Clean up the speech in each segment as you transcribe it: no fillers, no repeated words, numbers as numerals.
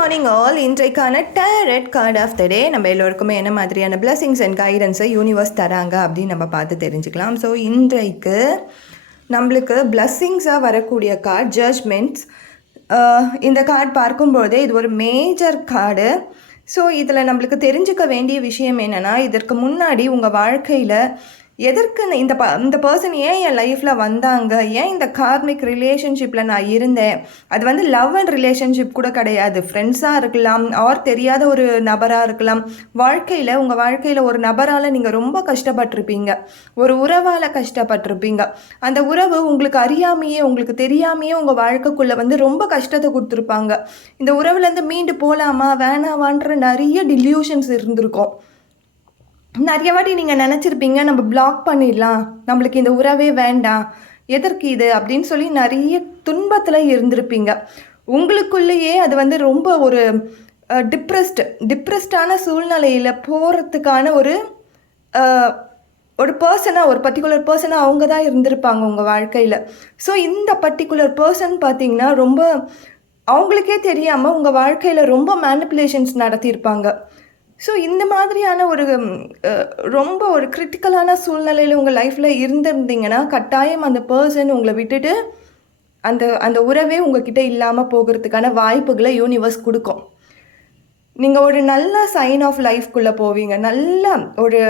Morning all. இன்றைக்கான tarot card of the டே நம்ம எல்லோருக்குமே என்ன மாதிரியான பிளெஸிங்ஸ் அண்ட் கைடன்ஸை யூனிவர்ஸ் தராங்க அப்படின்னு நம்ம பார்த்து தெரிஞ்சுக்கலாம். ஸோ இன்றைக்கு நம்மளுக்கு பிளெஸ்ஸிங்ஸாக வரக்கூடிய கார்டு ஜட்ஜ்மெண்ட்ஸ். இந்த கார்டு பார்க்கும்போதே இது ஒரு மேஜர் கார்டு. ஸோ இதில் நம்மளுக்கு தெரிஞ்சுக்க வேண்டிய விஷயம் என்னென்னா, இதற்கு முன்னாடி உங்கள் வாழ்க்கையில் எதற்கு இந்த பர்சன் ஏன் என் லைஃப்பில் வந்தாங்க, ஏன் இந்த கார்மிக் ரிலேஷன்ஷிப்பில் நான் இருந்தேன். அது வந்து லவ் அண்ட் ரிலேஷன்ஷிப் கூட கிடையாது, ஃப்ரெண்ட்ஸாக இருக்கலாம் ஆர் தெரியாத ஒரு நபராக இருக்கலாம். உங்கள் வாழ்க்கையில் ஒரு நபரால் நீங்கள் ரொம்ப கஷ்டப்பட்டிருப்பீங்க, ஒரு உறவால் கஷ்டப்பட்டிருப்பீங்க. அந்த உறவு உங்களுக்கு அறியாமையே உங்களுக்கு தெரியாமையே உங்கள் வாழ்க்கைக்குள்ளே வந்து ரொம்ப கஷ்டத்தை கொடுத்துருப்பாங்க. இந்த உறவுலேருந்து மீண்டு போகலாமா வேணாவான்ற நிறைய டில்யூஷன்ஸ் இருந்திருக்கும். நிறைய வாட்டி நீங்கள் நினச்சிருப்பீங்க நம்ம பிளாக் பண்ணிடலாம், நம்மளுக்கு இந்த உறவே வேண்டாம், எதற்கு இது அப்படின்னு சொல்லி நிறைய துன்பத்தில் இருந்திருப்பீங்க. உங்களுக்குள்ளேயே அது வந்து ரொம்ப ஒரு டிப்ரெஸ்டான சூழ்நிலையில் போகிறதுக்கான ஒரு பர்சனாக, ஒரு பர்டிகுலர் பர்சனாக அவங்க தான் இருந்திருப்பாங்க உங்கள் வாழ்க்கையில். ஸோ இந்த பர்டிகுலர் பர்சன் பார்த்திங்கன்னா ரொம்ப அவங்களுக்கே தெரியாமல் உங்கள் வாழ்க்கையில் ரொம்ப மேனிப்புலேஷன்ஸ் நடத்தியிருப்பாங்க. ஸோ இந்த மாதிரியான ரொம்ப ஒரு கிரிட்டிக்கலான சூழ்நிலையில் உங்கள் லைஃப்பில் இருந்திருந்தீங்கன்னா கட்டாயம் அந்த பர்சன் உங்களை விட்டுட்டு அந்த உறவே உங்ககிட்ட இல்லாமல் போகிறதுக்கான வாய்ப்புகளை யூனிவர்ஸ் கொடுக்கும். நீங்கள் ஒரு நல்ல சைன் ஆஃப் லைஃப்குள்ளே போவீங்க, நல்ல ஒரு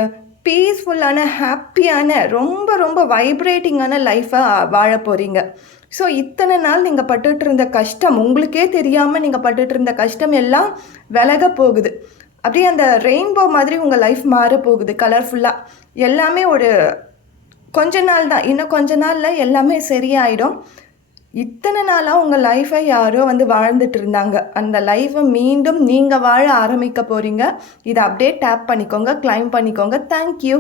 பீஸ்ஃபுல்லான ஹாப்பியான ரொம்ப ரொம்ப வைப்ரேட்டிங்கான லைஃப்பை வாழ போகிறீங்க. ஸோ இத்தனை நாள் நீங்கள் பட்டுட்டு இருந்த கஷ்டம், உங்களுக்கே தெரியாமல் நீங்கள் பட்டுட்டு இருந்த கஷ்டம் எல்லாம் விலக போகுது. அப்படியே அந்த ரெயின்போ மாதிரி உங்கள் லைஃப் மாற போகுது கலர்ஃபுல்லாக. எல்லாமே கொஞ்ச நாள் தான், இன்னும் கொஞ்ச நாளில் எல்லாமே சரியாயிடும். இத்தனை நாளாக உங்கள் லைஃப்பை யாரோ வந்து வாழ்ந்துட்டு இருந்தாங்க, அந்த லைஃப்பை மீண்டும் நீங்கள் வாழ ஆரம்பிக்க போகிறீங்க. இதை அப்படியே டேப் பண்ணிக்கோங்க, கிளைம் பண்ணிக்கோங்க. தேங்க்யூ.